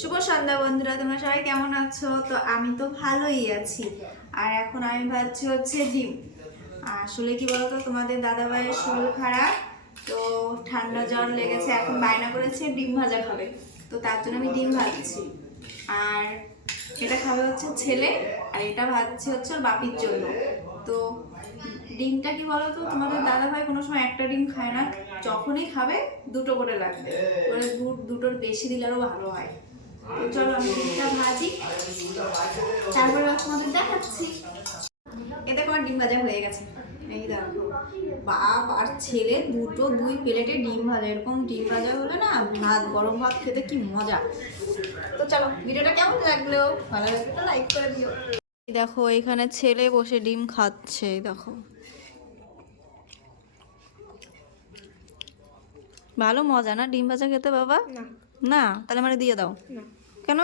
শুভ সন্ধ্যা বন্ধুরা, তোমরা সবাই কেমন আছো? তো আমি তো ভালোই আছি। আর এখন আমি ভাবছি হচ্ছে ডিম। আসলে কি বলতো, তোমাদের দাদা ভাইয়ের শরীর খারাপ, তো ঠান্ডা জ্বর লেগেছে, এখন বায়না করেছে ডিম ভাজা খাবে। তো তার জন্য আমি ডিম ভাজছি। আর এটা খাবে হচ্ছে ছেলে, আর এটা ভাজছি হচ্ছে ওর বাপির জন্য। তো ডিমটা কি বলতো, তোমাদের দাদা ভাই কোনো সময় একটা ডিম খায় না, যখনই খাবে দুটো করে লাগবে, মানে দুটোর বেশি দিলে আরো ভালো হয়। তো চলো আমি ডিমটা ভাজি, তারপরে তোমাদের দেখাচ্ছি। এ দেখো আমার ডিম ভাজা হয়ে গেছে। এই দেখো, বাপ আর ছেলে দুই প্লেটে ডিম ভাজা। এরকম ডিম ভাজা হলে না, ভাত গরম ভাত খেতে কি মজা। তো চলো, ভিডিওটা কেমন লাগলো, ভালো লাগলে তো লাইক করে দিও। দেখো এখানে ছেলে বসে ডিম খাচ্ছে, দেখো ভালো মজা না ডিম ভাজা খেতে বাবা? না, তাহলে মানে দিয়ে দাও। কেন?